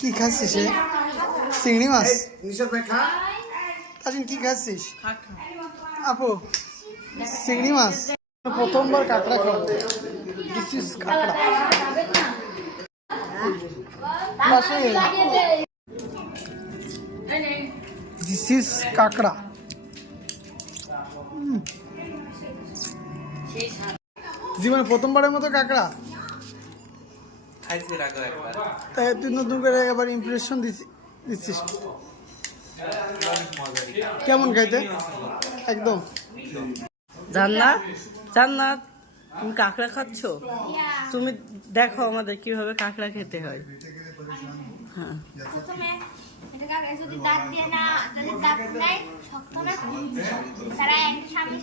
কি খাচ্ছিস চিংড়ি মাছ? তাজিন কি খাচ্ছিস? আপু চিংড়ি মাছ। প্রথমবার কাঁকড়া খাবো। দিস ইজ কাঁকড়া। দিস ইজ কাঁকড়া। জীবনে প্রথমবারের মতো কাঁকড়া তাই তুই নতুন করে এবার ইমপ্রেশন দিচ্ছিস। কেমন খাইতে? একদম জান্নাত, জান্নাত তুমি কাঁকড়া খাচ্ছ? তুমি দেখো আমাদের কিভাবে কাঁকড়া খেতে হয়। হ্যাঁ যদি দাঁত দিয়ে না, যদি দাঁত নেয় শক্ত না, তারা একটা সামনে